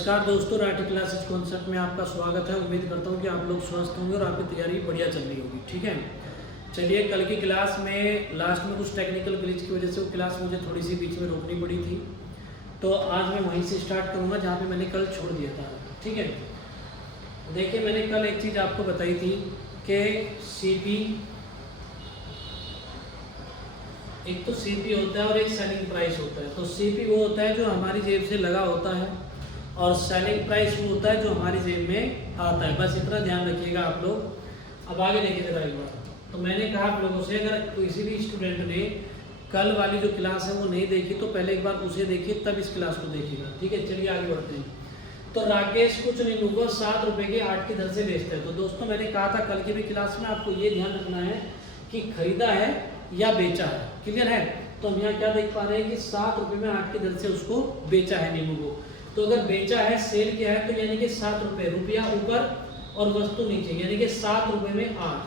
नमस्कार दोस्तों, Rathi classes concept में आपका स्वागत है। उम्मीद करता हूं कि आप लोग स्वस्थ होंगे और आपकी तैयारी बढ़िया चल रही होगी। ठीक है, चलिए कल की क्लास में लास्ट में कुछ टेक्निकल ग्लिच की वजह से वो क्लास मुझे थोड़ी सी बीच में रोकनी पड़ी थी, तो आज मैं वहीं से स्टार्ट करूँगा जहाँ पर मैंने कल छोड़ दिया था। ठीक है, देखिए मैंने कल एक चीज़ आपको बताई थी कि CP, एक तो CP होता है और एक सेलिंग प्राइस होता है। तो CP वो होता है जो हमारी जेब से लगा होता है और सेलिंग प्राइस वो होता है जो हमारी जेब में आता है। बस इतना ध्यान रखिएगा आप लोग। अब आगे देखिए जरा एक बार। तो मैंने कहा आप लोगों से, अगर किसी भी स्टूडेंट ने कल वाली जो क्लास है वो नहीं देखी तो पहले एक बार उसे देखिए, तब इस क्लास को देखिएगा। ठीक है, चलिए आगे बढ़ते हैं। तो राकेश कुछ नींबू को 7 रुपये के 8 की दर से बेचता है। तो दोस्तों मैंने कहा था कल की भी क्लास में आपको ये ध्यान रखना है कि खरीदा है या बेचा है। क्लियर है? तो हम यहाँ क्या देख पा रहे हैं कि 7 रुपये में 8 की दर से उसको बेचा है नींबू को। तो अगर बेचा है, सेल किया है, तो यानी कि 7 रुपये, रुपया ऊपर और वस्तु नीचे, यानी कि 7 रुपये में 8।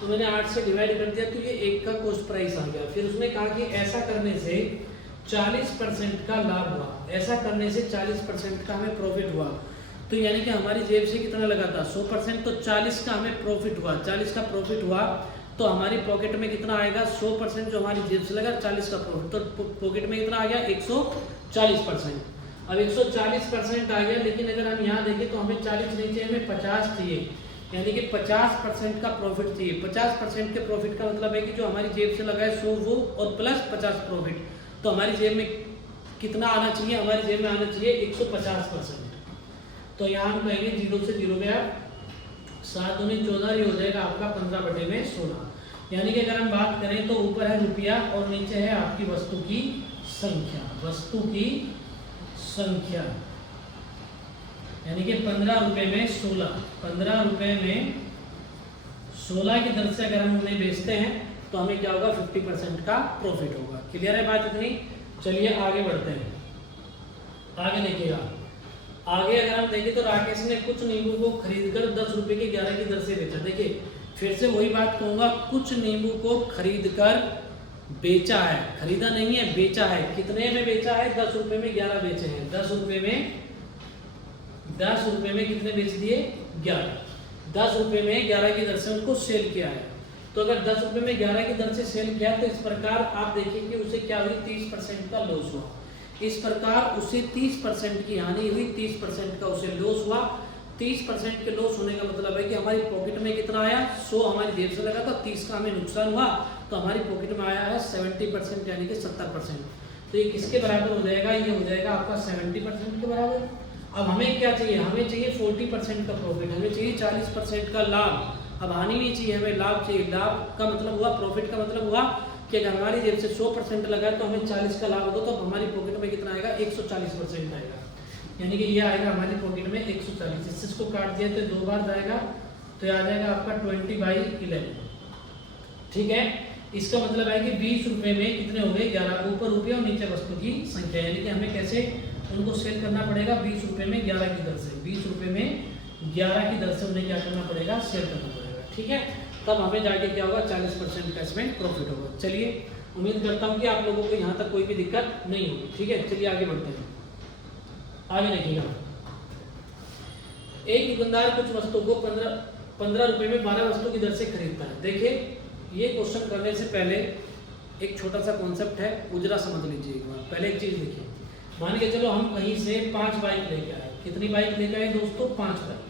तो मैंने 8 से डिवाइड कर दिया तो ये 1 का कॉस्ट प्राइस आ गया। फिर उसने कहा कि ऐसा करने से 40% का लाभ हुआ, ऐसा करने से 40% का हमें प्रॉफिट हुआ। तो यानी कि हमारी जेब से कितना लगा था 100%, तो 40 का हमें प्रॉफिट हुआ। 40 का प्रॉफिट हुआ तो हमारी पॉकेट में कितना आएगा 100% जो हमारी जेब से लगा 40 का प्रॉफिट, तो पॉकेट में कितना आ गया 140%। अब 140% आ गया, लेकिन अगर हम यहाँ देखें तो हमें 40 नहीं चाहिए, हमें 50 चाहिए, यानी कि 50% का प्रॉफिट चाहिए। 50% के प्रॉफिट का मतलब है कि जो हमारी जेब से लगा है 100 वो और प्लस 50 प्रॉफिट, तो हमारी जेब में कितना आना चाहिए, हमारी जेब में आना चाहिए 150%। तो यहाँ हम कहेंगे 0 से 0 गया, 7 दूनी 14, ये हो जाएगा आपका 15/16। यानी कि अगर हम बात करें तो ऊपर है रुपया और नीचे है आपकी वस्तु की संख्या। वस्तु की संख्या यानी कि 15 रुपये में 16, 15 रुपये में 16 की दर से अगर हम उन्हें बेचते हैं तो हमें क्या होगा 50% का प्रॉफिट होगा। क्लियर है बात इतनी? चलिए आगे बढ़ते हैं। आगे देखिएगा, आगे अगर हम देखें तो राकेश ने कुछ नींबू को खरीदकर 10 रुपये के 11 की दर से बेचा। देखिए फिर से वही बात कहूँगा, कुछ नींबू को खरीदकर बेचा है, खरीदा नहीं है, बेचा है। कितने में बेचा है? 10 रुपये में 11 बेचे हैं। 10 रुपये में कितने बेच दिए? 11। 10 रुपये में 11 की दर से उनको सेल किया है। तो अगर 10 रुपये में 11 की दर से सेल किया तो इस प्रकार आप देखेंगे उसे क्या हुई 30% का लॉस हुआ। इस प्रकार उसे 30% की हानि हुई, 30% का उसे लॉस हुआ। 30% के लॉस होने का मतलब है कि हमारी पॉकेट में कितना आया 100 हमारी जेब से लगा था, 30 का हमें नुकसान हुआ, तो हमारी पॉकेट में आया है 70% यानी कि 70%। तो ये किसके बराबर हो जाएगा? ये हो जाएगा आपका 70% के बराबर। अब हमें क्या चाहिए? हमें चाहिए 40% का प्रॉफिट, हमें चाहिए 40% का लाभ। अब हानि नहीं चाहिए, हमें लाभ चाहिए। लाभ का मतलब हुआ, प्रॉफिट का मतलब हुआ कि अगर हमारी जेब से 100% लगा तो हमें 40 का लाभ होगा, तो हमारी पॉकेट में कितना आएगा 140% आएगा, यानी कि ये आएगा हमारी पॉकेट में 140। इसको काट दिया तो 2 बार जाएगा, तो ये आ जाएगा आपका 20/11। ठीक है, इसका मतलब है कि 20 रुपये में कितने हो गए 11, ऊपर रुपये और नीचे वस्तु की संख्या, यानी कि हमें कैसे उनको सेल करना पड़ेगा 20 रुपये में 11 की दर से। 20 रुपये में 11 की दर से उन्हें क्या करना पड़ेगा? सेल करना पड़ेगा। ठीक है, तब हमें जाके क्या होगा 40% का इसमें प्रॉफिट होगा। चलिए उम्मीद करता हूँ कि आप लोगों को यहाँ तक कोई भी दिक्कत नहीं होगी। ठीक है, चलिए आगे बढ़ते हैं। आगे देखिएगा, एक दुकानदार कुछ वस्तु को 15 रुपये में 12 वस्तु की दर से खरीदता है। देखिए ये क्वेश्चन करने से पहले एक छोटा सा कॉन्सेप्ट है, उजरा समझ लीजिए एक बार। पहले एक चीज देखिए, मान के चलो हम कहीं से 5 बाइक लेके आए। कितनी बाइक लेके आए दोस्तों? 5 बाइक।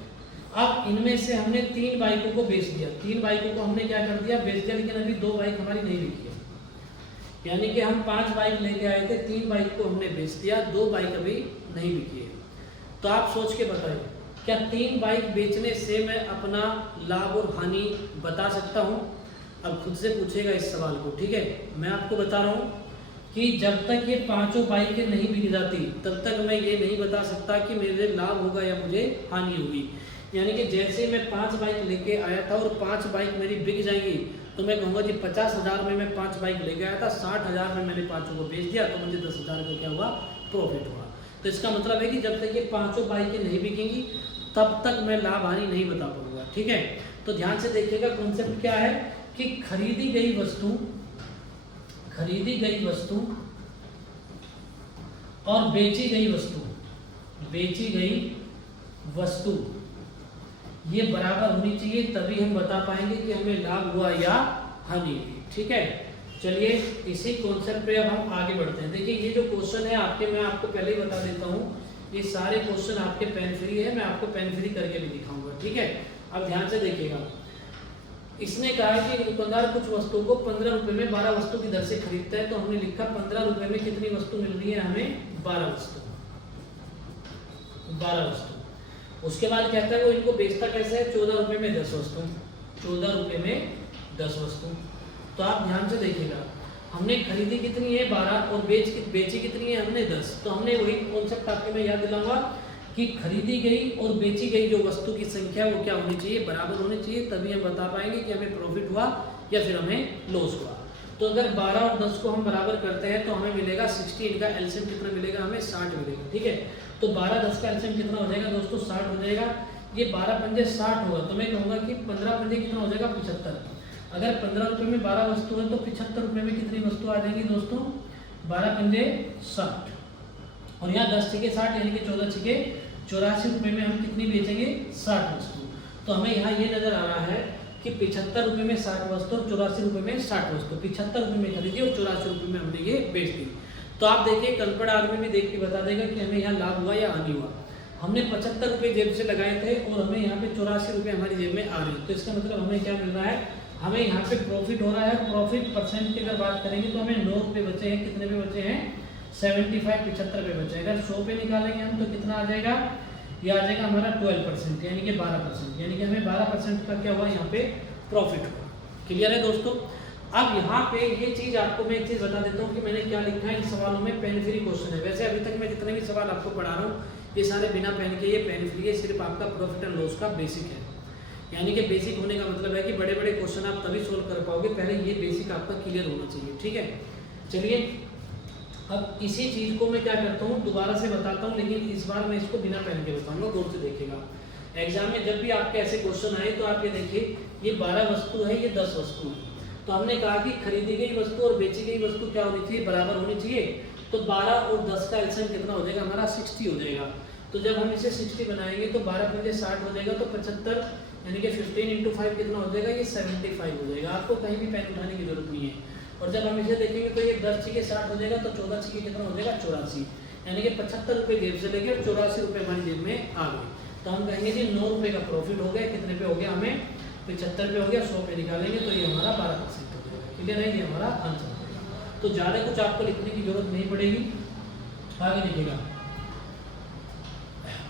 अब इनमें से हमने 3 बाइकों को बेच दिया। 3 बाइकों को हमने क्या कर दिया? बेच दिया, लेकिन अभी 2 बाइक हमारी नहीं बिकी है। यानी कि हम 5 बाइक लेके आए थे, 3 बाइक को हमने बेच दिया, 2 बाइक अभी नहीं बिकी है। तो आप सोच के बताइए, क्या 3 बाइक बेचने से मैं अपना लाभ और हानि बता सकता हूँ? अब खुद से पूछेगा इस सवाल को। ठीक है, मैं आपको बता रहा हूँ कि जब तक ये 5 बाइकें नहीं बिक जाती तब तक मैं ये नहीं बता सकता कि मेरे लाभ होगा या मुझे हानि होगी। यानी कि जैसे मैं 5 बाइक लेके आया था और 5 बाइक मेरी बिक जाएंगी तो मैं कहूँगा जी 50,000 में मैं 5 बाइक लेके आया था, 60,000 में मैंने 5 को बेच दिया, तो मुझे 10,000 का क्या हुआ? प्रॉफिट हुआ। तो इसका मतलब है कि जब तक ये 5 बाइकें नहीं बिकेंगी तब तक मैं लाभ हानि नहीं बता पाऊंगा। ठीक है, तो ध्यान से देखिएगा कॉन्सेप्ट क्या है कि खरीदी गई वस्तु और बेची गई वस्तु, बेची गई वस्तु ये बराबर होनी चाहिए, तभी हम बता पाएंगे कि हमें लाभ हुआ या हानि हुई। ठीक है, चलिए इसी कॉन्सेप्ट पे अब हम आगे बढ़ते हैं। देखिए ये जो क्वेश्चन है आपके, मैं आपको पहले ही बता देता हूँ, ये सारे क्वेश्चन आपके पेन फ्री है, मैं आपको पेन फ्री करके भी दिखाऊंगा। ठीक है, अब ध्यान से देखिएगा। इसने कहा है कि दुकानदार कुछ वस्तुओं को 15 रुपए में 12 वस्तु की दर से खरीदता है, तो हमने लिखा 15 रुपए में कितनी वस्तु मिल रही है हमें, 12 वस्तु। उसके बाद कहता है वो इनको बेचता कैसे है, 14 रुपए में 10 वस्तु, 14 रुपए में 10 वस्तु। तो आप ध्यान से देखिएगा, हमने खरीदी कितनी है 12 और बेची कितनी है हमने 10। तो हमने वही कॉन्सेप्ट आपके मैं याद दिलाऊंगा कि खरीदी गई और बेची गई जो वस्तु की संख्या वो क्या होनी चाहिए, बराबर होनी चाहिए, तभी हम बता पाएंगे कि हमें प्रॉफिट हुआ या फिर हमें लॉस हुआ। तो अगर 12 और 10 को हम बराबर करते हैं तो हमें मिलेगा 60, इनका एलसीएम कितना मिलेगा हमें, 60 मिलेगा। ठीक है, तो 12 10 का एलसीएम कितना हो जाएगा दोस्तों, 60 हो जाएगा। ये 12 पंजे 60 होगा, तो मैं कहूँगा कि 15 पंजे कितना हो जाएगा, 75। अगर 15 रुपए में 12 वस्तु है तो 75 रुपए में कितनी वस्तु आ जाएगी दोस्तों, 12 पंजे 60, और यहाँ 10 छके 60 यानी कि 14 छके 84 रुपए में हम कितनी बेचेंगे, 60 वस्तु। तो हमें यहाँ ये नजर आ रहा है कि 75 रुपए में 60 वस्तु और 84 रुपए में 60 वस्तु, 75 रुपए में खरीदी और 84 रुपए में हमने ये बेच दी। तो आप देखिए कलपड़ आदमी भी देख के बता देगा कि हमें यहाँ लाभ हुआ या हानि हुआ। हमने 75 रुपए जेब से लगाए थे और हमें यहाँ पे 84 रुपए हमारी जेब में आ रही है, तो इसका मतलब हमें क्या मिल रहा है, हमें यहाँ पे प्रॉफिट हो रहा है। प्रॉफिट परसेंट की अगर बात करेंगे तो हमें 9 रुपए बचे हैं, कितने पे बचे हैं, 75, 75 पे बचे। अगर 100 पे निकालेंगे हम तो कितना आ जाएगा, ये आ जाएगा हमारा 12%, यानी कि 12%, यानी कि हमें 12% का क्या हुआ यहाँ पे प्रॉफिट हुआ। क्लियर है दोस्तों। अब यहाँ पे ये चीज आपको मैं एक चीज बता देता हूँ कि मैंने क्या लिखा है इन सवालों में, पेन फ्री क्वेश्चन है। वैसे अभी तक मैं जितने भी सवाल आपको पढ़ा रहा हूँ ये सारे बिना पेन के, ये पेन फ्री है, सिर्फ आपका प्रॉफिट एंड लॉस का बेसिक है। यानी कि बेसिक होने का मतलब है कि बड़े बड़े क्वेश्चन आप तभी सोल्व कर पाओगे, पहले ये बेसिक आपका क्लियर होना चाहिए। ठीक है, चलिए अब इसी चीज को मैं क्या करता हूँ दोबारा से बताता हूँ, लेकिन इस बार मैं इसको बिना पेन के बताऊंगा, गौर से देखिएगा। एग्जाम में जब भी आपके ऐसे क्वेश्चन आए तो आप ये देखिए, ये 12 वस्तु है, ये 10 वस्तु है। तो हमने कहा कि खरीदी गई वस्तु और बेची गई वस्तु क्या होनी चाहिए, बराबर होनी चाहिए। तो 12 और 10 का एलसीएम कितना हो जाएगा हमारा, 60 हो जाएगा। तो जब हम इसे 60 बनाएंगे तो 12 पंजे 60 हो जाएगा, तो 75 यानी कि 15 × 5 कितना हो जाएगा, ये 75 हो जाएगा। आपको कहीं भी पेन उठाने की जरूरत नहीं है। और जब हम इसे देखेंगे तो ये 10 छके 60 हो जाएगा, तो 14 छके कितना हो जाएगा, 84, यानी कि 75 रुपये जेब से लेके 84 रुपये हमारी जेब में आ गए। तो हम कहेंगे जी 9 रुपये का प्रॉफिट हो गया, कितने पे हो गया, हमें 75 पे हो गया, 100 पे निकालेंगे तो ये हमारा 12% हो जाएगा। क्लियर है, ये हमारा आंसर हो जाएगा। तो ज़्यादा कुछ आपको लिखने की जरूरत नहीं पड़ेगी, आगे लिखिएगा।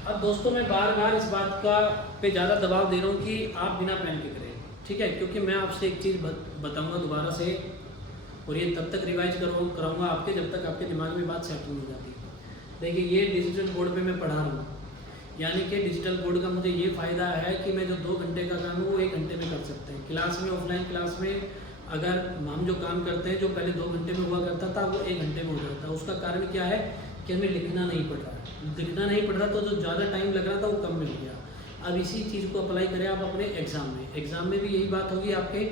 अब दोस्तों मैं बार बार इस बात का पे ज़्यादा दबाव दे रहा हूँ कि आप बिना पेन के करें, ठीक है, क्योंकि मैं आपसे एक चीज़ बताऊँगा दोबारा से, और ये तब तक रिवाइज कराऊंगा आपके जब तक आपके दिमाग में बात सेट नहीं हो जाती। देखिए ये डिजिटल बोर्ड पे मैं पढ़ा रहा हूँ, यानी कि डिजिटल बोर्ड का मुझे ये फ़ायदा है कि मैं जो 2 घंटे का काम है वो 1 घंटे में कर सकते हैं। क्लास में, ऑफलाइन क्लास में अगर हम जो काम करते हैं जो पहले 2 घंटे में हुआ करता था वो 1 घंटे में हो जाता है। उसका कारण क्या है कि हमें लिखना नहीं पड़ रहा है, लिखना नहीं पड़ रहा, तो जो ज़्यादा टाइम लग रहा था वो कम मिल गया। अब इसी चीज़ को अप्लाई करें आप अपने एग्ज़ाम में। एग्ज़ाम में भी यही बात होगी आपके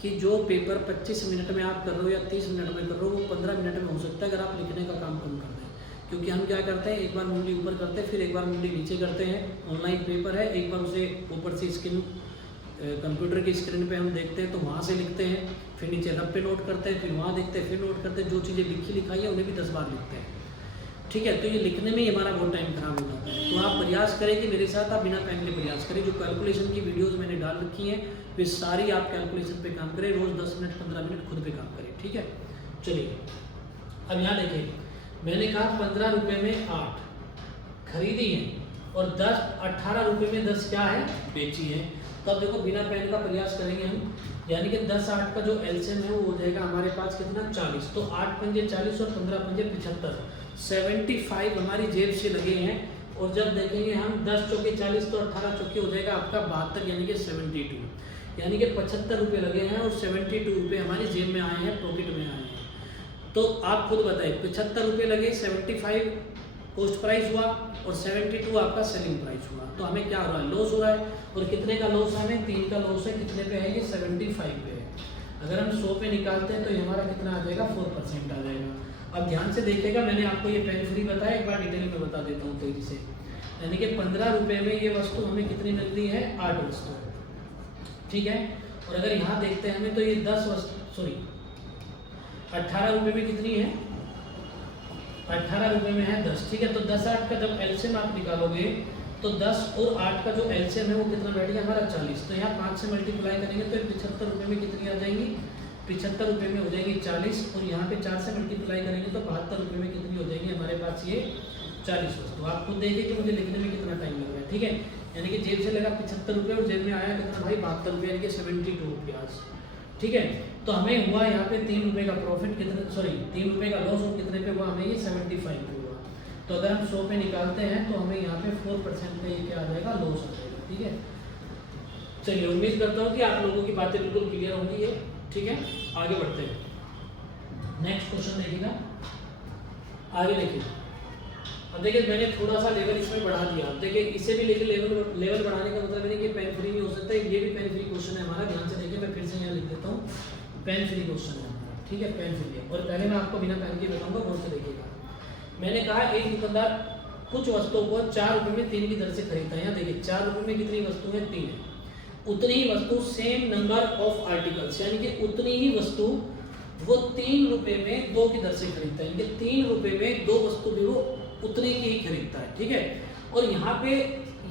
कि जो पेपर 25 मिनट में आप कर रहे हो या 30 मिनट में कर रहे हो वो 15 मिनट में हो सकता है अगर आप लिखने का काम कम कर दें। क्योंकि हम क्या करते हैं, एक बार मुंडी ऊपर करते हैं, फिर एक बार मुंडी नीचे करते हैं। ऑनलाइन पेपर है, एक बार उसे ऊपर से स्क्रीन कंप्यूटर की स्क्रीन पे हम देखते हैं तो वहाँ से लिखते हैं, फिर नीचे रब पे नोट करते हैं, फिर वहाँ देखते हैं, फिर नोट करते हैं। जो चीज़ें लिखी लिखाई है उन्हें भी 10 बार लिखते हैं, ठीक है। तो ये लिखने में ही हमारा बहुत टाइम खराब हो जाता है। तो आप प्रयास करें कि मेरे साथ आप बिना पेन के प्रयास करें। जो कैलकुलेशन की वीडियोस मैंने डाल रखी हैं वे सारी आप कैलकुलेशन पे काम करें, रोज़ 10 मिनट 15 मिनट खुद पे काम करें, ठीक है। चलिए अब यहाँ देखिए, मैंने कहा 15 रुपये में 8 खरीदी है और 18 रुपये में 10 क्या है, बेची है। तो अब देखो बिना पेन का प्रयास करेंगे हम, यानी कि 10 8 का जो एलसीएम है वो हो जाएगा हमारे पास कितना, 40। तो 8 पंजे 40 और 15 पंजे 75, 75 हमारी जेब से लगे हैं। और जब देखेंगे हम 10 चौके 40 तो 18 चौके हो जाएगा आपका 72, यानी कि 72, यानी कि 75 रुपये लगे हैं और 72 रुपये हमारी जेब में आए हैं, पॉकेट में आए हैं। तो आप खुद बताइए, 75 रुपये लगे, 75 कॉस्ट प्राइस हुआ और 72 आपका सेलिंग प्राइस हुआ। तो हमें क्या हो रहा है, लॉस हो रहा है। और कितने का लॉस है हमें, 3 का लॉस है। कितने पे है, ये 75 पे है। अगर हम 100 पे निकालते हैं तो ये हमारा कितना आ जाएगा, 4% आ जाएगा। अब ध्यान से देखिएगा, मैंने आपको ये पेन फ्री बताया, एक बार डिटेल में बता देता हूँ तेजी से। यानी कि 15 रुपये में ये वस्तु हमें कितनी मिल रही है, 8 वस्तु, ठीक है। और अगर यहाँ देखते हैं हमें तो ये 10 वस्तु, सॉरी 18 रुपये में कितनी है, 18 रुपये में है 10, ठीक है। तो 10 8 का जब एलसीएम आप निकालोगे तो 10 और 8 का जो एलसीएम है वो कितना बैठ गया हमारा 40। तो यहाँ 5 से मल्टीप्लाई करेंगे तो 75 रुपये में कितनी आ जाएंगी, 75 रुपये में हो जाएगी 40। और यहाँ पे 4 से मल्टीप्लाई करेंगे तो 72 रुपये में कितनी हो जाएगी हमारे पास ये 40 वस्तु। आप खुद देखिए कि मुझे लिखने में कितना टाइम लग रहा है, ठीक है। यानी कि जेब से लगा 75 रुपये और जेब में आया कितना भाई 72 रुपये, यानी कि 72 रुपीज़, ठीक है। तो हमें हुआ यहाँ पे 3 रुपये का प्रॉफिट, कितने, सॉरी 3 रुपये का लॉस, और कितने पे हुआ हमें ये 75 पे हुआ। तो अगर हम 100 पे निकालते हैं तो हमें यहाँ पे 4% पे ये क्या आ जाएगा, लॉस आ जाएगा, ठीक है। चलिए उम्मीद करता हूँ कि आप लोगों की बातें बिल्कुल क्लियर होंगी ये, ठीक है। आगे बढ़ते हैं, नेक्स्ट क्वेश्चन देखिएगा, आगे देखिए। अब देखिए मैंने थोड़ा सा लेवल इसमें बढ़ा दिया। अब देखिए इसे भी लेके लेवल बढ़ाने का मतलब नहीं कि पेन फ्री नहीं हो सकता है, ये भी पेन फ्री क्वेश्चन है हमारा। ध्यान से देखिए, मैं फिर से यहाँ लिख देता हूँ, पेन फ्री क्वेश्चन है हमारा, ठीक है, पेन फ्री है। और पहले मैं आपको बिना पेन के बताऊंगा, बहुत से देखिएगा। मैंने कहा एक दुकानदार कुछ वस्तुओं को 4 रुपये में 3 की दर से खरीदता है। यहाँ देखिए 4 रुपये में कितनी वस्तु है, 3 है। उतनी ही वस्तु, सेम नंबर ऑफ आर्टिकल्स, यानी कि उतनी ही वस्तु वो 3 रुपये में 2 की दर से खरीदता है। यानी कि 3 रुपये में 2 वस्तु भी वो उतने की ही खरीदता है, ठीक है। और यहाँ पे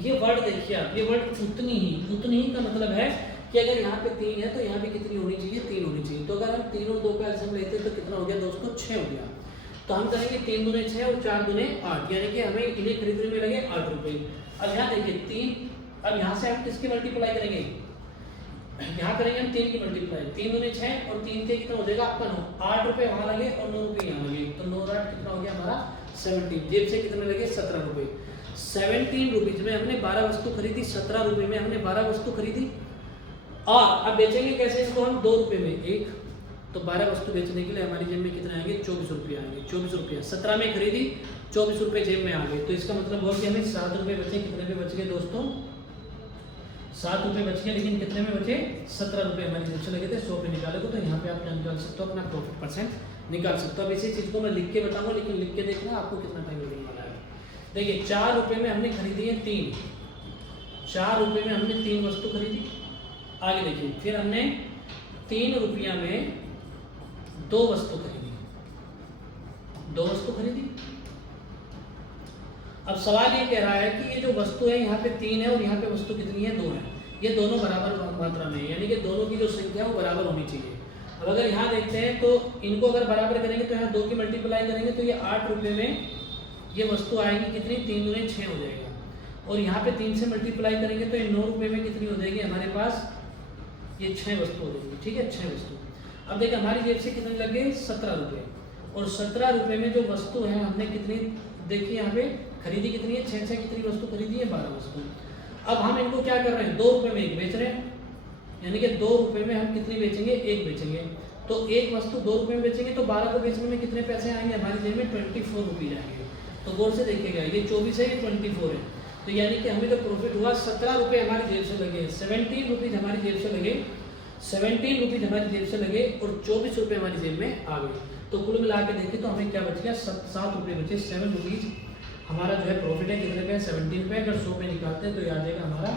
ये वर्ड देखिए आप, ये वर्ड उतनी ही का मतलब है कि अगर यहाँ पे 3 है तो यहाँ पे कितनी होनी चाहिए, 3 होनी चाहिए। तो अगर हम 3 और 2 का एलसीएम लेते हैं तो कितना हो गया दोस्तों, 6 हो गया। तो हम करेंगे 3 दूने 6 और 4 दूने 8, यानी कि हमें इन्हें खरीदने में लगे 8 रुपये। अब यहाँ देखिए 3, अब यहाँ से हम किसकी मल्टीप्लाई करेंगे, यहाँ करेंगे हम 3 की मल्टीप्लाई, 3 दूने 6 और 3 के कितना हो जाएगा आपका 9, 8 रुपये वहाँ लगे और 9 रुपये यहाँ लगे, तो 9 और 8 कितना हो गया हमारा 17। जेब से कितने लगे 17 रुपये। 17 रुपीज में हमने 12 वस्तु खरीदी, 17 रुपये में हमने 12 वस्तु खरीदी। और अब बेचेंगे कैसे इसको हम, 2 रुपये में एक, तो 12 वस्तु बेचने के लिए हमारी जेब में कितने आएंगे, 24 रुपये आएंगे। 24 रुपये 17 में खरीदी, 24 रुपये जेब में आ गए। तो इसका मतलब हुआ कि हमें 7 रुपये बचे। कितने पे बच गए दोस्तों, 7 रुपये बच गए, लेकिन कितने में बचे, 17 रुपये हमारी जेब से लगे थे। 100 पे निकाले तो यहाँ पे आप निकाल सकते हो अपना प्रॉफिट परसेंट निकाल सकते हो। अब इसी चीज़ को मैं लिख के बताऊंगा, लेकिन लिख के देखना आपको कितना टाइम लगने वाला है। देखिए 4 रुपये में हमने खरीदी है 3, 4 रुपये में हमने 3 वस्तु खरीदी। आगे देखिए, फिर हमने 3 रुपया में 2 वस्तु खरीदी, 2 वस्तु खरीदी। अब सवाल ये कह रहा है कि ये जो वस्तु है यहाँ पे 3 है और यहाँ पे वस्तु कितनी है, 2 है। ये दोनों बराबर मात्रा में है, यानी कि दोनों की जो संख्या है वो बराबर होनी चाहिए। अब अगर यहाँ देखते हैं तो इनको अगर बराबर करेंगे तो यहाँ 2 की मल्टीप्लाई करेंगे तो ये 8 रुपये में ये वस्तु आएगी कितनी, 3 दूने 6 हो जाएगा। और यहाँ पे 3 से मल्टीप्लाई करेंगे तो ये 9 रुपये में कितनी हो जाएगी हमारे पास, ये 6 वस्तु हो जाएगी, ठीक है, 6 वस्तु। अब देखिए हमारी जेब से कितने लगे, 17 रुपये। और 17 रुपये में जो वस्तु है हमने कितनी, देखिए यहाँ पे खरीदी कितनी है, 6 कितनी वस्तु खरीदी है, 12 वस्तु। अब हम इनको क्या कर रहे हैं, 2 रुपये में एक बेच रहे हैं, यानी कि 2 रुपये में हम कितनी बेचेंगे, एक बेचेंगे। तो एक वस्तु 2 रुपये में बेचेंगे तो 12 को बेचने में कितने पैसे आएंगे हमारी जेब में, 24 रुपीज़ आएंगे। तो गौर से देखिएगा, ये 24 है, ये 24 है। तो यानी कि हमें जो प्रॉफिट हुआ 17 रुपये हमारी जेब से लगे, 17 रुपीज़ हमारी जेब से लगे, 17 रुपीज़ हमारी जेब से लगे और 24 रुपये हमारी जेब में आ गए। तो कुल मिला के देखें तो हमें क्या बच गया, 7 रुपये बचे। 7 रुपीज़ हमारा जो है प्रॉफिट है, कितने पे, 17 पे। अगर 100 पे निकालते हैं तो ये आ जाएगा हमारा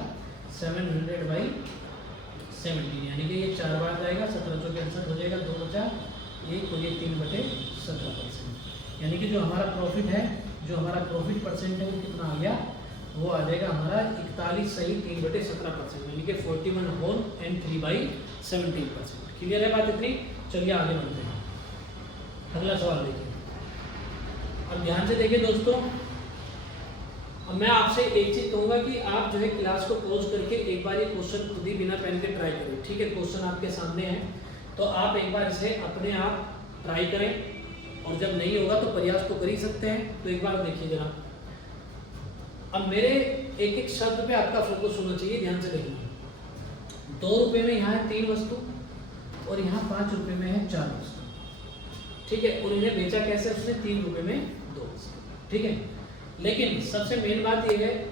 700/17, यानी कि ये 4 बार जाएगा, 17 कैंसिल हो जाएगा, 2 बचा 1 और ये 3/17%। यानी कि जो हमारा प्रॉफिट है, जो हमारा प्रॉफिट परसेंट है वो कितना आ गया, वो आ जाएगा हमारा 41 सही 3/17%, यानी कि 41 होल एंड 3/17%। क्लियर है बात इतनी। चलिए आगे बढ़ते हैं, अगला सवाल देखिए। अब ध्यान से देखिए दोस्तों, अब मैं आपसे एक चीज कहूंगा कि आप जो है क्लास को पॉज करके एक बार ये क्वेश्चन खुद ही बिना पेन के ट्राई करें, ठीक है। क्वेश्चन आपके सामने है तो आप एक बार इसे अपने आप ट्राई करें, और जब नहीं होगा तो प्रयास तो कर ही सकते हैं। तो एक बार देखिए जरा, अब मेरे एक एक शब्द पे आपका फोकस होना चाहिए, ध्यान से देखिए। 2 रुपये में यहाँ है 3 वस्तु और यहाँ 5 रुपये में है 4 वस्तु, ठीक है। और इन्हें बेचा कैसे, उसने 3 रुपये में 2 वस्तु, ठीक है। लेकिन सबसे मेन बात यह है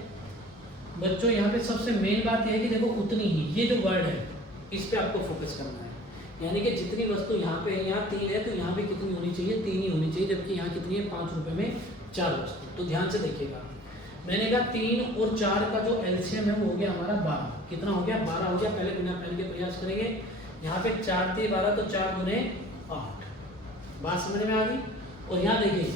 बच्चों, यहाँ पे सबसे मेन बात यह है कि देखो उतनी ही, ये जो वर्ड है इस पे आपको फोकस करना है यानी कि जितनी वस्तु यहाँ पे है, यहाँ 3 है तो यहाँ पे कितनी होनी चाहिए, 3 ही होनी चाहिए, जबकि यहाँ कितनी है 5 रुपये में 4 वस्तु। तो ध्यान से देखिएगा, मैंने कहा 3 और 4 का जो एलसीएम है वो हो गया हमारा 12। कितना हो गया, 12 हो गया। पहले बिना पेन के प्रयास करेंगे। यहाँ पे 4 × 12 तो 4 × 8, बात समझ में आ गई। और यहाँ देखिए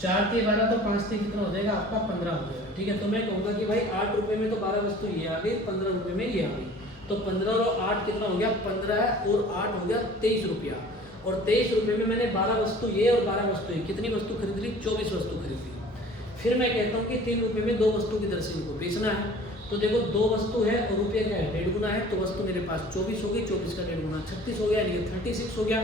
4 × 12 तो 5 से कितना हो जाएगा आपका 15 हो जाएगा, ठीक है। तो मैं कहूँगा कि भाई 8 रुपये में तो 12 वस्तु ये आ गई, 15 रुपये में ये आ गई, तो 15 और 8 कितना हो गया, 15 और 8 हो गया 23 रुपया। और 23 रुपये में मैंने 12 वस्तु ये और 12 वस्तु ये, कितनी वस्तु खरीद ली, 24 वस्तु खरीद ली। फिर मैं कहता हूँ कि 3 रुपये में 2 वस्तु की दर से इनको बेचना है। तो देखो 2 वस्तु है और रुपये क्या है, 1.5 गुना है, तो वस्तु मेरे पास 24 हो गई, 24 का 1.5 गुना 36 हो गया, यानी कि 36 हो गया।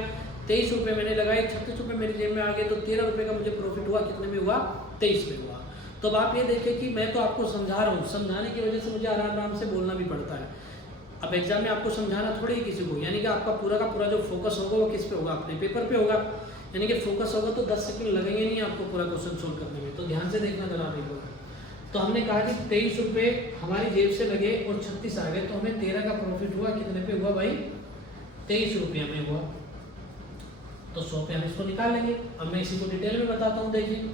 23 रुपये मैंने लगाए, 36 रुपये मेरी जेब में आ गए, तो 13 रुपये का मुझे प्रॉफिट हुआ। कितने में हुआ, 23 में हुआ। तो अब आप ये देखिए कि मैं तो आपको समझा रहा हूँ, समझाने की वजह से मुझे आराम आराम से बोलना भी पड़ता है। अब एग्जाम में आपको समझाना थोड़ी ही किसी को, यानी कि आपका पूरा का पूरा जो फोकस होगा वो किस पे होगा, अपने पेपर पे होगा। यानी कि फोकस होगा तो 10 सेकंड लगेंगे नहीं आपको पूरा क्वेश्चन सोल्व करने में। तो ध्यान से देखना जरा एक बार। तो हमने कहा कि 23 रुपये हमारी जेब से लगे और 36 आ गए, तो हमें 13 का प्रॉफिट हुआ। कितने पे हुआ भाई, 23 रुपये में हुआ। तो 100 पे हम इसको निकाल लेंगे। अब मैं इसी को डिटेल में बताता हूँ। देखिए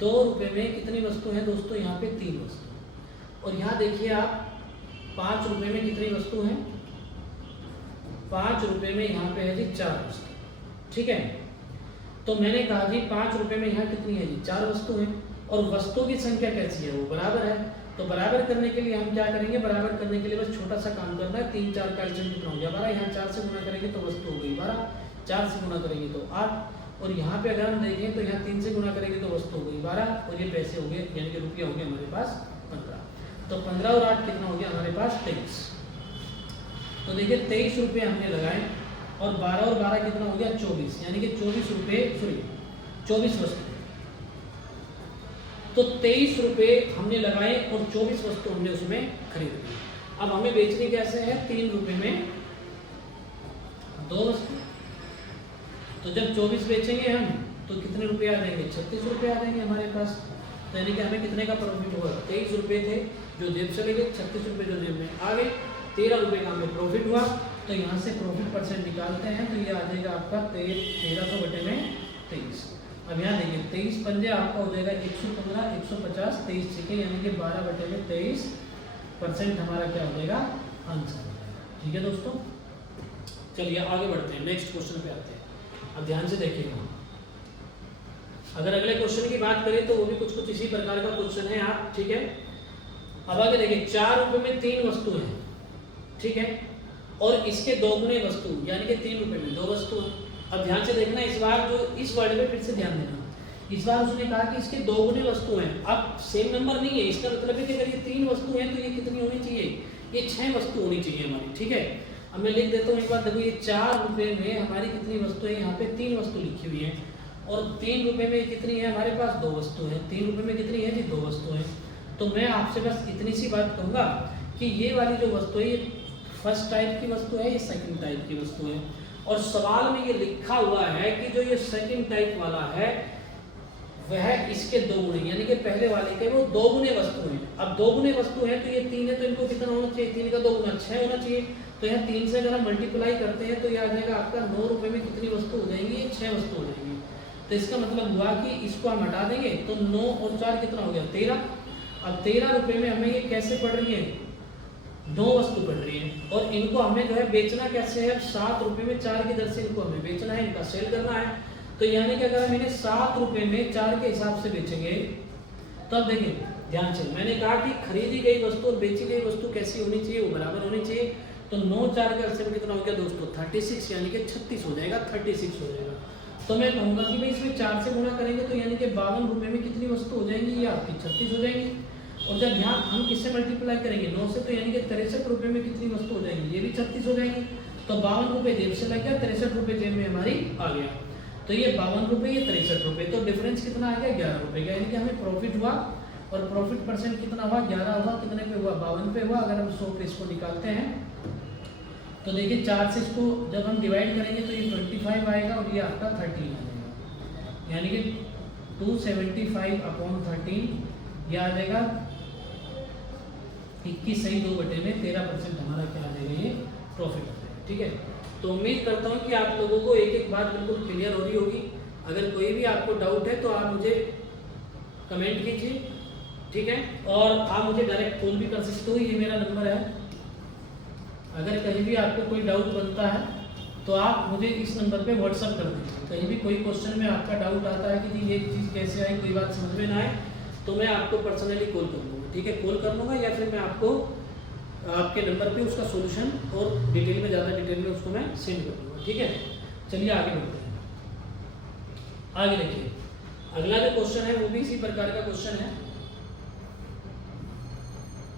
2 रुपये में कितनी वस्तु है दोस्तों, यहाँ पे 3 वस्तु। और यहाँ देखिए आप 5 रुपये में कितनी वस्तु है, 5 रुपये में यहाँ पे है जी 4 वस्तु, ठीक है। तो मैंने कहा जी 5 रुपये में यहाँ कितनी है जी, 4 वस्तु है। और वस्तुओं की संख्या कैसी है, वो बराबर है। तो बराबर करने के लिए हम क्या करेंगे, बराबर करने के लिए बस छोटा सा काम करना है। 3 4 का एलसीएम कितना हो गया 12, यहाँ 4 से गुना करेंगे तो वस्तु हो गई 12, 4 से गुना करेंगे तो 8, और यहाँ पे अगर हम देखें तो यहाँ 3 से गुना करेंगे तो वस्तु हो गई 12, और ये पैसे हो गए यानी कि रुपया हो गया हमारे पास 15। तो 15 और 8 कितना हो गया हमारे पास 23। तो देखिए 23 रुपये हमने लगाए और 12 और 12 कितना हो गया 24, यानी कि 24 रुपये, सॉरी 24 वस्तु। तो 23 रुपये हमने लगाए और 24 वस्तु हमने उसमें खरीद ली। अब हमें बेचनी कैसे है, 3 रुपये में 2 वस्तु। तो जब 24 बेचेंगे हम तो कितने रुपये आ जाएंगे, 36 रुपये आ जाएंगे हमारे पास। तो यानी कि हमें कितने का प्रॉफिट हुआ, 23 रुपये थे जो जेब से लगे, 36 रुपये जो जेब में आ गए, 13 रुपये का हमें प्रॉफिट हुआ। तो यहाँ से प्रॉफिट परसेंट निकालते हैं तो ये आ जाएगा आपका 1300 बटे में 23। अब यहाँ देखिए 23 पंजे आपका हो जाएगा 115, 150, 23 छके यानी कि 12 बटे में 23% हमारा क्या हो जाएगा, आंसर। ठीक है दोस्तों, चलिए आगे बढ़ते हैं, नेक्स्ट क्वेश्चन पे आते हैं। अब ध्यान से देखिएगा, अगर अगले क्वेश्चन की बात करें तो वो भी कुछ कुछ इसी प्रकार का क्वेश्चन है आप, ठीक है। अब आगे देखिए 4 रुपये में 3 वस्तु है, ठीक है, और इसके 2 गुने वस्तु यानी कि 3 रुपये में 2 वस्तु है। अब ध्यान से देखना, इस बार जो इस वर्ड में फिर से ध्यान देना, इस बार उसने कहा कि इसके 2 गुने वस्तु हैं। अब सेम नंबर नहीं है, इसका मतलब है कि अगर ये 3 वस्तु हैं तो ये कितनी होनी चाहिए, ये 6 वस्तु होनी चाहिए हमारी, ठीक है। अब मैं लिख देता हूँ एक बार, देखो ये 4 रुपये में हमारी कितनी वस्तु है, यहाँ पे 3 वस्तु लिखी हुई है, और 3 रुपये में कितनी है हमारे पास, 2 वस्तु है। 3 रुपये में कितनी है जी, 2 वस्तु है। तो मैं आपसे बस इतनी सी बात कहूँगा कि ये वाली जो वस्तु है ये फर्स्ट टाइप की वस्तु है, ये सेकंड टाइप की वस्तु है। और सवाल में ये लिखा हुआ है कि जो ये सेकंड टाइप वाला है वह इसके 2 गुने, यानी कि पहले वाले के वो 2 गुने वस्तु है। अब 2 गुने वस्तु है तो ये 3 है, तो इनको कितना होना चाहिए, 3 का 2 गुना 6 होना चाहिए। तो यहाँ 3 से अगर हम मल्टीप्लाई करते हैं तो ये आ जाएगा आपका 9 रुपये में कितनी वस्तु हो जाएंगी, ये 6 वस्तु हो जाएंगी। तो इसका मतलब हुआ कि इसको हम हटा देंगे तो 9 और 4 कितना हो गया 13। अब 13 रुपये में हमें ये कैसे पड़ रही है, 9 वस्तु पड़ रही है, और इनको हमें जो है बेचना कैसे है, 7 रुपये में 4 की दर से इनको हमें बेचना है, इनका सेल करना है। तो यानी कि अगर हम इन्हें 7 रुपये में 4 के हिसाब से बेचेंगे तो अब देखिए ध्यान से, मैंने कहा कि खरीदी गई वस्तु और बेची गई वस्तु कैसी होनी चाहिए, वो बराबर होनी चाहिए। तो 9 4 का एलसीएम कितना हो गया दोस्तों 36, यानी कि 36 हो जाएगा, 36 हो जाएगा। तो मैं कहूँगा कि भाई इसमें 4 से गुणा करेंगे तो यानी कि 52 रुपये में कितनी वस्तु हो जाएंगी, ये आपकी 36 हो जाएंगी। और जब यहाँ हम किससे मल्टीप्लाई करेंगे 9 से, तो यानी कि 63 रुपये में कितनी वस्तु हो जाएंगी, ये भी 36 हो जाएंगी। तो 52 रुपये जेब से लग गया, 63 रुपये जेब में हमारी आ गया। तो ये 52 रुपये, ये 63 रुपये, तो डिफरेंस कितना आ गया 11 रुपये का, यानी कि हमें प्रॉफिट हुआ। और प्रॉफिट परसेंट कितना हुआ 11 हुआ, कितने पे हुआ 52 पे हुआ। अगर हम 100 पे इसको निकालते हैं तो देखिए 4 से इसको जब हम डिवाइड करेंगे तो ये 25 आएगा और ये आपका 13 आ जाएगा, यानी कि 275/13 ये आ जाएगा 21 सही 2 बटे में 13% हमारा क्या आ जाएगा, ये प्रॉफिट आ जाएगा, ठीक है। तो उम्मीद करता हूँ कि आप लोगों को एक एक बात बिल्कुल क्लियर हो रही होगी। अगर कोई भी आपको डाउट है तो आप मुझे कमेंट कीजिए, ठीक है, और आप मुझे डायरेक्ट कॉल भी कर सकते हो, ये मेरा नंबर है। अगर कहीं भी आपको कोई डाउट बनता है तो आप मुझे इस नंबर पे व्हाट्सअप कर दीजिए। कहीं भी कोई क्वेश्चन में आपका डाउट आता है कि जी ये चीज़ कैसे आए, कोई बात समझ में ना आए, तो मैं आपको पर्सनली कॉल कर लूँगा, ठीक है, कॉल कर लूँगा, या फिर मैं आपको आपके नंबर पे उसका सॉल्यूशन और डिटेल में, ज़्यादा डिटेल में उसको मैं सेंड कर दूँगा, ठीक है। चलिए आगे बढ़ते हैं। आगे देखिए, अगला जो क्वेश्चन है वो भी इसी प्रकार का क्वेश्चन है।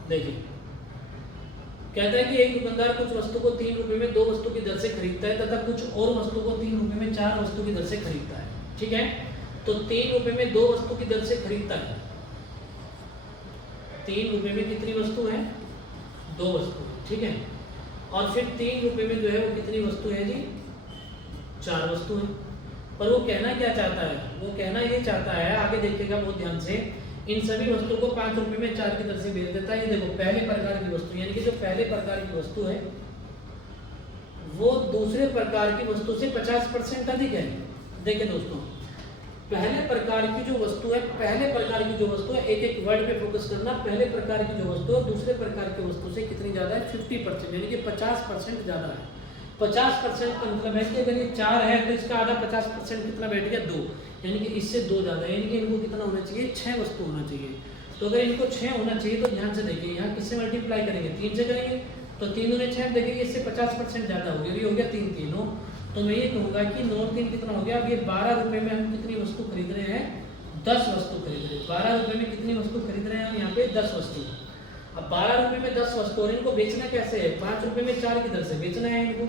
देखिए, कहता है कि एक दुकानदार कुछ वस्तु को 3 रुपए में 2 वस्तु की दर से खरीदता है तथा कुछ और वस्तु को 3 रुपए में 4 वस्तु की दर से खरीदता है, ठीक है। तो 3 रुपए में 2 वस्तु की दर से खरीदता है, 3 रुपए में कितनी वस्तु है, 2 वस्तु, ठीक है। और फिर 3 रुपए में जो है वो कितनी वस्तु है जी, 4 वस्तु है। पर वो कहना क्या चाहता है, वो कहना ये चाहता है, आगे देखिएगा बहुत ध्यान से, इन सभी वस्तुओं को 5 रुपए में 4 की दर से बेच देता है। ये देखो, पहले प्रकार की वस्तु, यानी कि जो पहले प्रकार की वस्तु है वो दूसरे प्रकार की वस्तु से 50% अधिक है। देखिए दोस्तों, पहले प्रकार की जो वस्तु है, पहले प्रकार की जो वस्तु है, एक एक वर्ड पे फोकस करना, पहले प्रकार की जो वस्तु है दूसरे प्रकार की वस्तु से कितनी ज्यादा है, 50%, यानी कि 50% ज्यादा है। 50% का मतलब है कि अगर ये 4 है तो इसका आधा 50% कितना बैठ गया, 2, यानी कि इससे 2 ज्यादा है, यानी कि इनको कितना होना चाहिए, 6 वस्तु होना चाहिए। तो अगर इनको 6 होना चाहिए तो ध्यान से देखिए, यहाँ किससे मल्टीप्लाई करेंगे, 3 से करेंगे, तो 3 दूने 6 देखिए, इससे 50% ज्यादा हो गया, ये हो गया 3 3। तो मैं ये कहूँगा कि 9 3 कितना हो गया, अब ये 12 रुपए में हम कितनी वस्तु खरीद रहे हैं, 10 वस्तु खरीद रहे हैं। 12 रुपए में कितनी वस्तु खरीद रहे हैं हम यहाँ पे, 10 वस्तु। अब 12 रुपए में 10 वस्तु, और इनको बेचना कैसे है, 5 रुपए में 4 की दर से बेचना है इनको,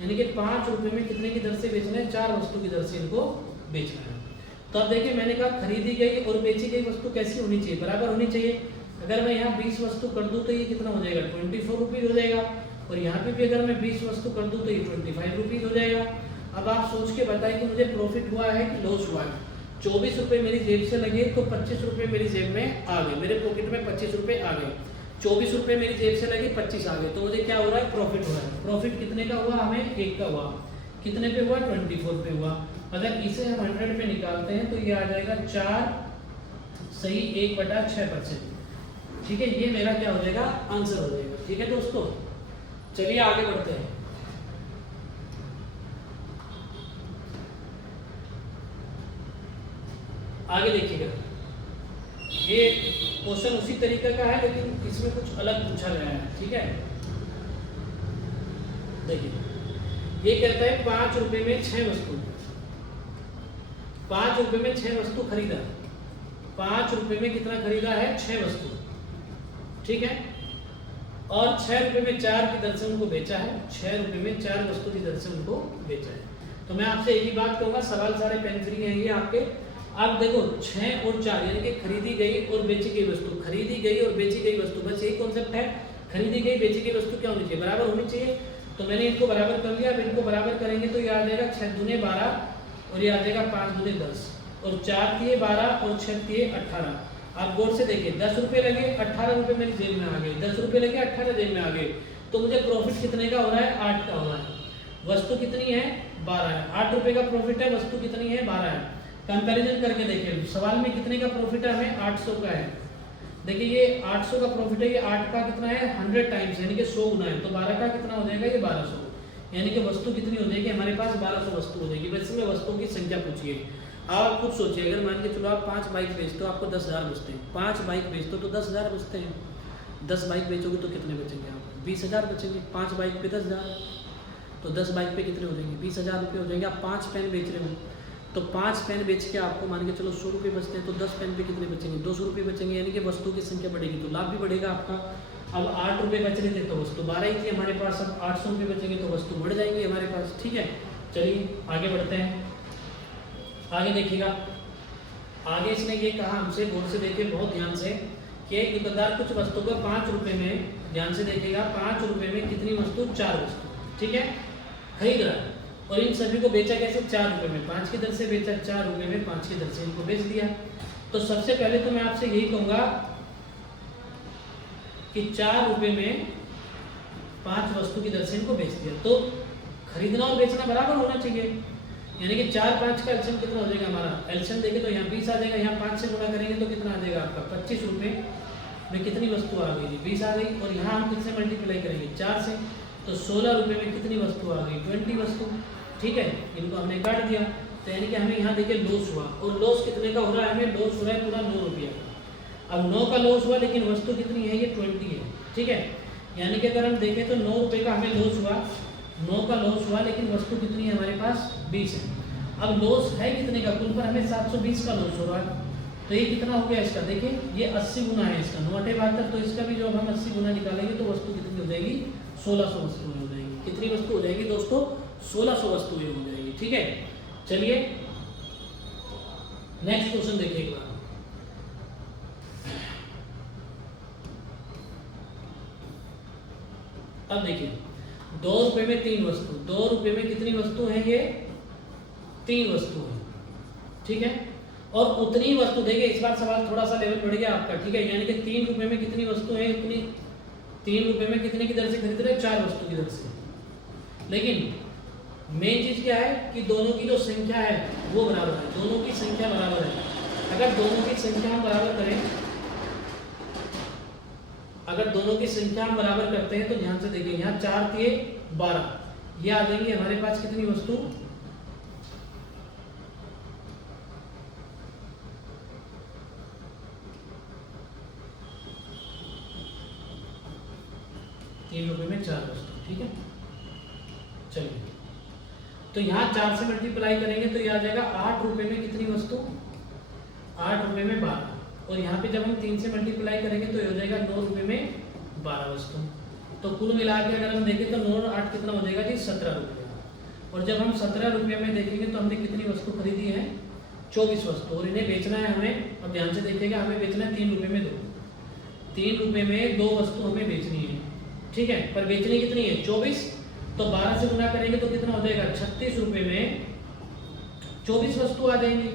यानी कि 5 रुपए में कितने की दर से बेचना है, 4 वस्तु की दर से इनको बेचना है। तो अब देखिए, मैंने कहा खरीदी गई और बेची गई वस्तु कैसी होनी चाहिए, बराबर होनी चाहिए। अगर मैं यहाँ 20 वस्तु कर दूं तो ये कितना हो जाएगा, 24 रुपीज हो जाएगा, और यहाँ पे भी अगर मैं 20 वस्तु कर दूं तो ये 25 रुपीज हो जाएगा। अब आप सोच के बताएं कि मुझे प्रॉफिट हुआ है कि लॉस हुआ है। 24 रुपये मेरी जेब से लगे तो 25 रुपये मेरी जेब में आ गए, मेरे पॉकेट में 25 रुपये आ गए। 24 रुपये मेरी जेब से लगे, 25 आ गए, तो मुझे क्या हो रहा है, प्रॉफिट हो रहा है। प्रॉफिट कितने का हुआ, हमें 1 का हुआ, कितने पे हुआ, 24 पे हुआ। अगर इसे हम 100 पे निकालते हैं तो ये आ जाएगा 4 सही 1/6%, ठीक है। ये मेरा क्या हो जाएगा, आंसर हो जाएगा, ठीक है दोस्तों। चलिए आगे बढ़ते हैं। आगे देखिएगा, ये क्वेश्चन उसी तरीके का है लेकिन इसमें कुछ अलग पूछा गया है, ठीक है। देखिए, ये कहता है 5 रुपए में 6 वस्तु, 5 रुपए में 6 वस्तु खरीदा, 5 रुपए में कितना खरीदा है, 6 वस्तु, ठीक है। और 6 रुपए में 4 की दर से उनको बेचा है, 6 रुपए में 4 वस्तु की दर से उनको बेचा है। तो मैं आपसे एक ही बात कहूंगा, सवाल सारे पेन फ्री हैं ये आपके। अब देखो 6 और 4 यानी कि खरीदी गई और बेची गई वस्तु, खरीदी गई और बेची गई वस्तु, बस यही कॉन्सेप्ट है। खरीदी गई बेची गई वस्तु क्या होनी चाहिए, बराबर होनी चाहिए। तो मैंने इनको बराबर कर लिया, अब इनको बराबर करेंगे तो ये आ जाएगा 6 दूने 12 और ये आ जाएगा 5 दूने 10, और 4 दिए 12 और 6 दिए 18। आप गौर से देखिए, 10 रुपये लगे, 18 रुपये मेरी जेब में आ गए, 10 रुपये लगे, 18 जेब में आ गए, तो मुझे प्रॉफिट कितने का हो रहा है, 8 का हो रहा है। वस्तु कितनी है, 12 है, 8 रुपये का प्रॉफिट है, वस्तु कितनी है, 12 है। कंपैरिजन करके देखिए, सवाल में कितने का प्रॉफिट है, हमें 800 का है। देखिए ये 800 का प्रॉफिट है, ये 8 का कितना है, 100 टाइम्स, यानी कि 100 गुना है, तो 12 का कितना हो जाएगा, ये 1200, यानी कि वस्तु कितनी हो जाएगी हमारे पास, 1200 वस्तु हो जाएगी। वैसे में वस्तुओं की संख्या पूछिए, आप खुद सोचिए, अगर मान के चलो आप 5 बाइक बेचते हो, आपको 10,000 बचते हैं, 5 बाइक बेचते हो तो 10,000 बचते हैं, 10 बाइक बेचोगे तो कितने बचेंगे, आप 20,000 बचेंगे, 5 बाइक पे 10,000, तो 10 बाइक पे कितने हो जाएंगे, 20,000 रुपये हो जाएंगे। आप 5 पेन बेच रहे हो तो 5 पेन बेच के आपको मान के चलो 100 रुपये बचते हैं, तो 10 पेन पे कितने बचेंगे, 200 रुपये बचेंगे, यानी कि वस्तु की संख्या बढ़ेगी तो लाभ भी बढ़ेगा आपका। अब 8 रुपये बच रहे थे तो वस्तु 12 ही थी हमारे पास, अब 800 रुपये बचेंगे तो वस्तु बढ़ जाएंगे हमारे पास, ठीक है। चलिए आगे बढ़ते हैं, आगे देखिएगा। आगे इसने ये कहा हमसे, गौर से देखिए बहुत ध्यान से, कि एक दुकानदार कुछ वस्तु को 5 रुपये में, ध्यान से देखिएगा, 5 रुपये में कितनी वस्तु, 4 वस्तु, ठीक है, खरीद रहा है, और इन सभी को बेचा कैसे, 4 रुपये में, 5 की दर से बेचा, 4 रुपये में 5 की दर से इनको बेच दिया। तो सबसे पहले तो मैं आपसे यही कहूँगा कि 4 रुपये में 5 वस्तु की दर से इनको बेच दिया। तो खरीदना और बेचना बराबर होना चाहिए, यानी कि 4 5 का एलसीएम कितना हो जाएगा हमारा, एलसीएम देखें तो यहाँ 20 आ जाएगा, यहाँ 5 से गुणा करेंगे तो कितना आ जाएगा आपका 25 रुपये में कितनी वस्तु आ गई जी 20 आ गई, और यहाँ हम किससे मल्टीप्लाई करेंगे 4 से, तो 16 रुपये में कितनी वस्तु आ गई 20 वस्तु। ठीक है, इनको हमने काट दिया, तो यानी कि हमें यहाँ देखिए लॉस हुआ, और लॉस कितने का हो रहा है, हमें लॉस हो रहा है पूरा 9 रुपये का। अब 9 का लॉस हुआ लेकिन वस्तु कितनी है, ये 20 है। ठीक है, यानी कि अगर हम देखें तो 9 रुपये का हमें लॉस हुआ, 9 का लॉस हुआ लेकिन वस्तु कितनी है हमारे पास 20 है। अब लॉस है कितने का, कुल पर हमें 720 का लॉस हो रहा है, तो ये कितना हो गया इसका, देखिए ये 80 गुना है इसका 9/72, तो इसका भी जो हम 80 गुना निकालेंगे तो वस्तु कितनी हो जाएगी 1600 वस्तुएं हो जाएगी। कितनी वस्तु हो जाएगी दोस्तों 1600 वस्तुएं हो जाएगी। ठीक है, चलिए नेक्स्ट क्वेश्चन देखिए एक बार। अब देखिए 2 रुपए में 3 वस्तु, 2 रुपए में कितनी वस्तु है, ये 3 वस्तु है। ठीक है, और उतनी वस्तु देखिए इस बार सवाल थोड़ा सा लेवल बढ़ गया आपका। ठीक है, यानी कि 3 रुपए में कितनी वस्तु है, उतनी 3 रुपए में कितने की दर से खरीद रहे हैं, 4 वस्तु की दर से। लेकिन मेन चीज क्या है कि दोनों की जो संख्या है वो बराबर है, दोनों की संख्या बराबर है। अगर दोनों की संख्या हम बराबर करें, अगर दोनों की संख्या हम बराबर करते हैं तो ध्यान से देखिए यहाँ 4 के 12, ये आ जाएंगे हमारे पास कितनी वस्तु 3 रुपए में 4 वस्तु। ठीक है, चलिए तो यहाँ 4 से मल्टीप्लाई करेंगे तो ये आ जाएगा 8 रुपए में कितनी वस्तु 8 रुपए में 12, और यहाँ पे जब हम 3 से मल्टीप्लाई करेंगे तो ये हो जाएगा 9 रुपए में 12 वस्तु। तो कुल मिला के अगर हम देखें तो 9 और 8 कितना हो जाएगा जी 17 रुपये, और जब हम 17 रुपये में देखेंगे तो हमने कितनी वस्तु खरीदी है 24 वस्तु, और इन्हें बेचना है हमें। अब ध्यान से देखिएगा, हमें बेचना है 3 रुपये में 2, 3 रुपये में 2 वस्तु हमें बेचनी है। ठीक है, पर बेचनी कितनी है 24, तो 12 से गुना करेंगे तो कितना हो जाएगा 36 रुपये में 24 वस्तु आ जाएंगी।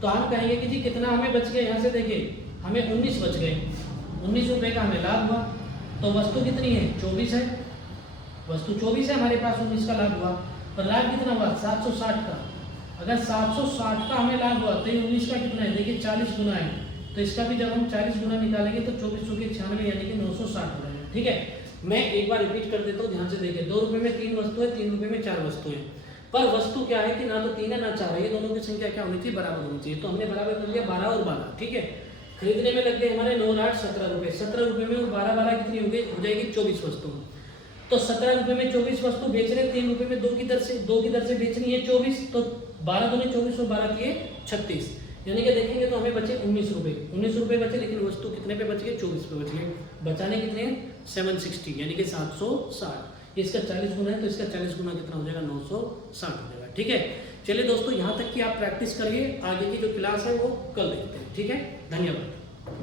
तो हम कहेंगे कि जी कितना हमें बच गया, यहाँ से देखिए हमें 19 बच गए, 19 रुपये का हमें लाभ हुआ। तो वस्तु कितनी है 24 है, वस्तु 24 है हमारे पास, 19 का लाभ हुआ, पर लाभ कितना हुआ 760 का। अगर 760 का हमें लाभ हुआ तो 19 का कितना है, देखिए 40 गुना है, तो इसका भी जब हम 40 गुना निकालेंगे तो 24 के 96 यानी कि 960 हो रहा है। ठीक है, मैं एक बार रिपीट कर देता हूँ, ध्यान से देखिए 2 रुपये में 3 वस्तु है, 3 रुपये में 4 वस्तु है, पर वस्तु क्या है कि ना तो 3 है ना 4 है, ये दोनों की संख्या क्या होनी चाहिए बराबर होनी चाहिए। तो हमने बराबर कर लिया 12 और 12। ठीक है, खरीदने में लग गए हमारे 9 और 8 17 रुपये, 17 रुपये में और 12 कितनी हो गई, हो जाएगी 24 वस्तु। तो 17 रुपये में 24 वस्तु बेच रहे, 3 रुपये में 2 की दर से बेचनी है 24, तो 12 दूनी 24 और 12 किए 36, यानी कि देखेंगे तो हमें बचे 19 रुपये, 19 रुपये बचे, लेकिन वस्तु कितने पे बच गए 24 पे बच गए। बचाने कितने 760 यानी कि 760, इसका 40 गुना है तो इसका 40 गुना कितना हो जाएगा 960 हो जाएगा। ठीक है, चलिए दोस्तों यहाँ तक कि आप प्रैक्टिस करिए, आगे की जो क्लास है वो कल देखते हैं। ठीक है, धन्यवाद।